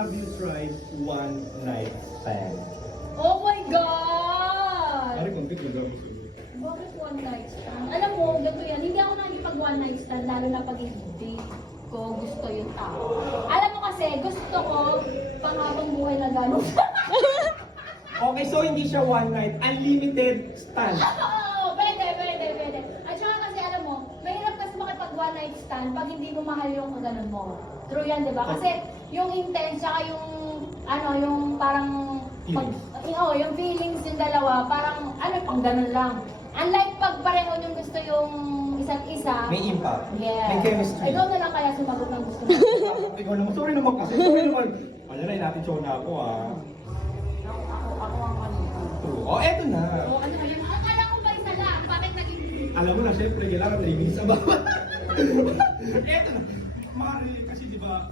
have you tried one night stand? Oh my God! Pare, konti ko gawin. Bakit one night stand? Alam mo, ganito yan. Hindi ako nakikipag one night stand, lalo na pag hindi ko gusto yung tao. Alam mo kasi, gusto ko panghabang buhay na gano'n. Okay, so hindi siya one night, unlimited stand. Oo, pwede. At saka kasi alam mo, mahirap kasi makipag one night stand pag hindi mo mahal yung kaganon mo. True yan, di ba? Kasi yung intense, saka yung, yung parang, yung feelings yung dalawa, parang, pang ganun lang. Unlike pag pareho yung gusto yung isa't isa. May impact. Yes. May chemistry. Ikaw na lang kaya sumagot ng gusto mo. Ikaw naman, sorry naman kasi. Sorry naman. Wala na, natin show na ako Ako ang ano. True. Oh, eto na. Ano yun? Akala ko ba isa lang? Bakit naging... Alam mo na, syempre, kailangan naibigan sa bawat. Eto na. Mari, kasi di ba,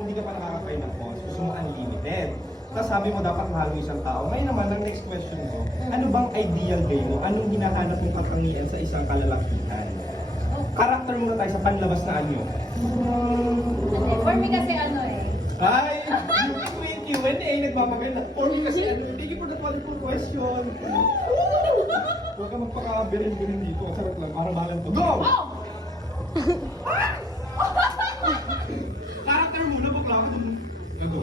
hindi ka pa nakaka-try ng cost. Gusto mo unlimited. Tapos sabi mo dapat mahal mo isang tao. Ngayon naman, ang next question ko, ano bang ideal day mo? Anong hinahanap mong katangian sa isang kalalakihan? Karakter muna tayo sa panlabas na anyo. For me kasi Ay! Q&A, nagmamaganda. For me kasi thank you for that wonderful question. Huwag ka magpaka-birin-birin dito. Sarap lang, para balan to. Go! Karakter muna, bakla ka dun. Go.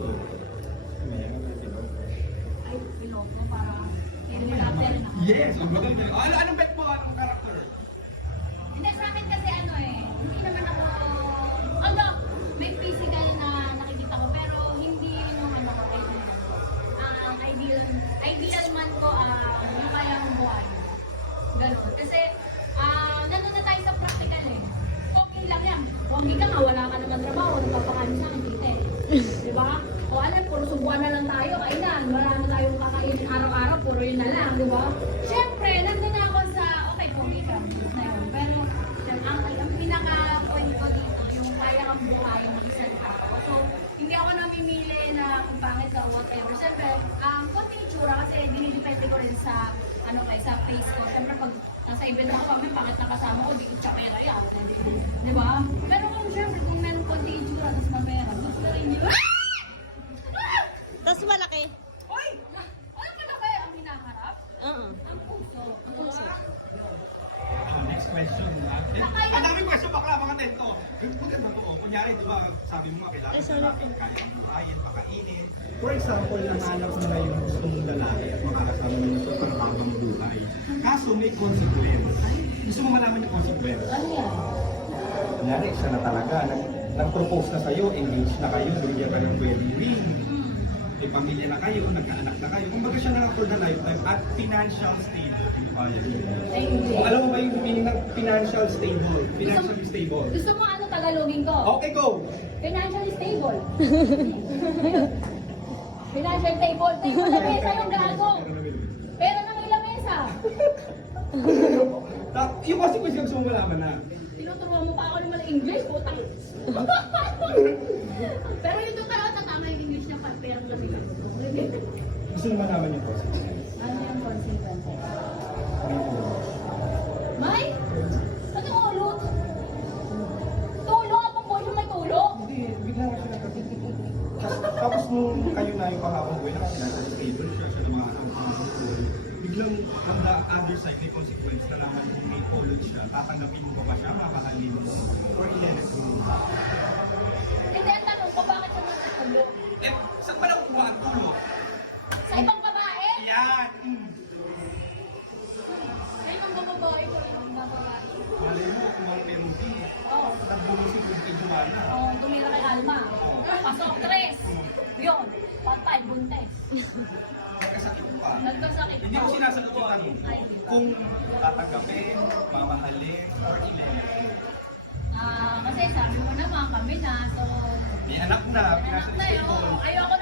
Ay, pilok mo para... Helicopter na. Yes! Ang magaling na. Anong bet mo? Anong karakter? Hindi, sa akin kasi hindi naman ako... Although, may physical na nakikita ko, pero hindi yun yung ang ideal man ko, yung kayang buhay. Ganun. Kasi, nandun na tayo sa practical eh. Okay lang yan. Huwag ka nga, wala ka naman trabaho, nagpapakain sa akin dito eh. Diba? O alam, puro subuan na lang tayo, kainan. Wala na tayong kakainin araw-araw, puro yun na lang, diba? Siyempre, nandun na ako sa, okay, okay ka, na yun. Pero, ang pinaka-point ko dito, yung kaya kang buhay, mag-isang tao. So, hindi ako namimili na kung pangit ka o whatever. Siyempre, konting itsura kasi dinidepende ko rin sa, sa face ko. Siyempre, pag nasa event ako, may pangit na kasama ko, di ko tsakera yan. Di ba? Pero siyempre, kung meron konting itsura, tapos mamera, gusto rin yun. Tapos malaki. Hoy! Ano pa na kayo ang hinaharap? Oo. Ang puso. Ang puso. Next question. Ang daming question, bakla, mga tento. Maganda to. Kunyari, di ba, sabi mo nga, kailangan sa lalaki, kaya buhayin, pakainin. For example, nanganap mo na yung gusto mong lalaki at makakasama mo sa panghabang buhay. Kaso may consequence. Gusto mo malaman yung consequence? Ano yan? Kunyari, siya na talaga. Nag-propose na sa'yo, engaged na kayo, bigyan ka ng wedding ring. May pamilya na kayo, nagkaanak na kayo. Kumbaga siya na nga for the lifetime at financial stable. Kung alam mo ba yung meaning ng financial stable? Financially stable. Gusto mo Tagalogin ko? Okay, go! Financially stable. Financial stable. Table na mesa yung gago. Pero nang ilang mesa. Yung consequence yung gusto mo malaman na. Tinuturuan mo pa ako naman ng English, putang. Pero yung totoo, tatama yung English niya, pagperang lang nila. Gusto mo malaman yung consequence. Ano yung consequence? May ulo. May? Ano ulot? Tulo? Apang boy yung may tulo? Hindi, bigla nga siya nagkatitig. Tapos nung kayo na yung pahabang buhay na financial stable siya ng mga anak biglang on the other side may consequence na naman kung may college siya, tatanggapin mo ba siya, makahalin mo, or i-let mo? Hindi, ang tanong ko, bakit ka nagtutulo? Saan ba nakukuha ang tulo? Sa ibang babae? Yan! Sa ibang babae ko, ibang babae. Malay mo, kung ang penalty, Oo. nagbulo si Pwede Joanna. Oo, tumira kay Alma. Pasok, tres. Yun, patay, buntes. Nagkasakit pa. Nagkasakit Hindi ko pa. sinasagot yung tanong kung tatanggapin, mamahalin, or i-let. Kasi sabi mo naman kami na, so... May anak na, Anak financial na yun. stable. Ayoko